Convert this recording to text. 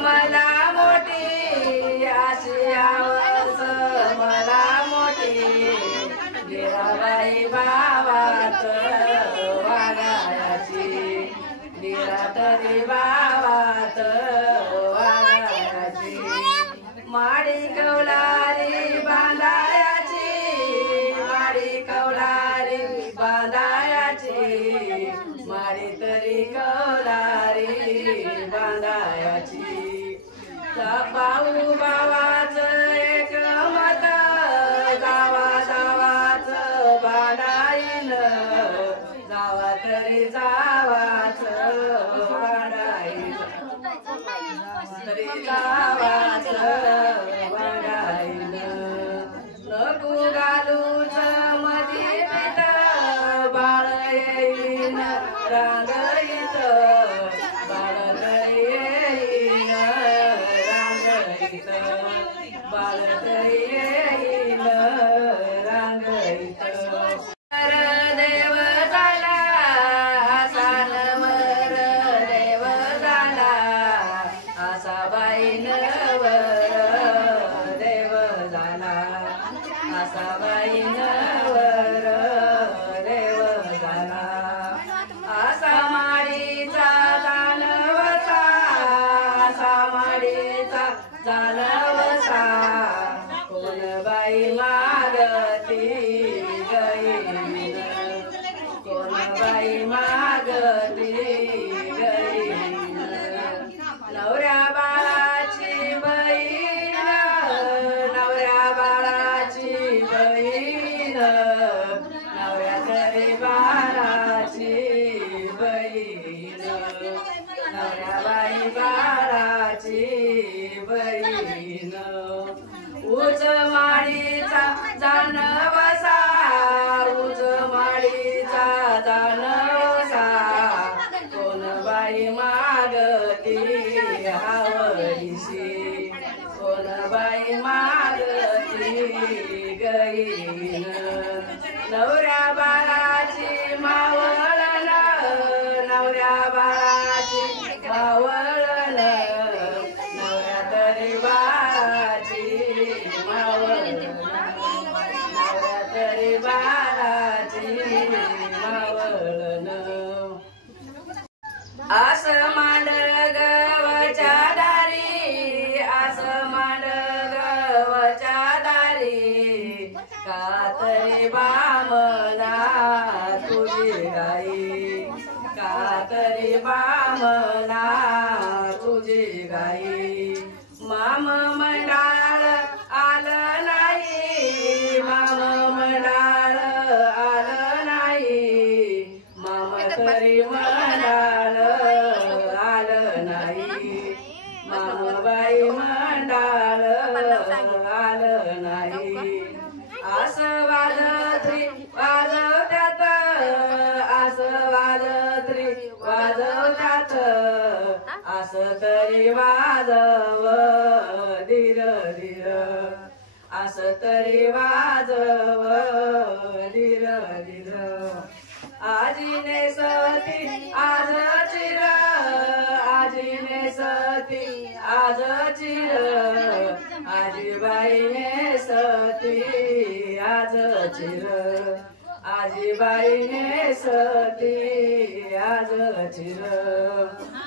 मला मोठी अशी आवड मला मोठी मीराबाई भावात वागायची मीरा तरी भावात वागायची माडी कवलारी बांधायची माडी कवलारी बांधायची माडी तरी कवलारी बांधायची भाऊ भावाच एक मत जावा जावाच बांधाईन जावा तरी जावाच बांधाईन तरी जावाच बांधाईन नको घालूच मध्ये पित बाळ येईन रांगईत बाळ येईन रांगईत बाळ येईन रांगईत देव झाला सानवर देव झाला असा बाईनवर देव झाला असा बाईनवर देव झाला असा माळीचा जानवसा असा माळीचा जानवसा कोण बाई मागती गईन कोण बाई मागती गईन नवऱ्या बाळाची बहीण नवऱ्या बाळाची बहीण नवऱ्या तरी बाळाची बहीण नवऱ्या बाई बाळाची बहीण उच माळीचा जानवसा उच माळीचा जानवसा कोण बाई मागती आवडीशी कोण बाई मागती गईन नवऱ्या बाळाची मावळण नवऱ्या बाळाची मावळण नवऱ्या तरी बाळाची मावळण नवऱ्या तरी बाळाची मावळण आस मांड गवच्या दारी आस मांड गवच्या दारी कातरी बामना तुझी गाई कातरी बामना तुझी गाई माम मंडाळ आलं नाही माम मंडाळ आलं नाही माम तरी मंडाळ आलं नाही मामबाई मंडाळ आलं नाही आस वाजत्री वाजवत्यात आस वाजत्री वाजवत्यात आस तरी वाजव धीर धीर आस तरी वाजव धीर धीर आजीने सती आज चिर आजीने सती आज चिर आजीबाईने सती आज चिर आजीबाईने सती आज चिर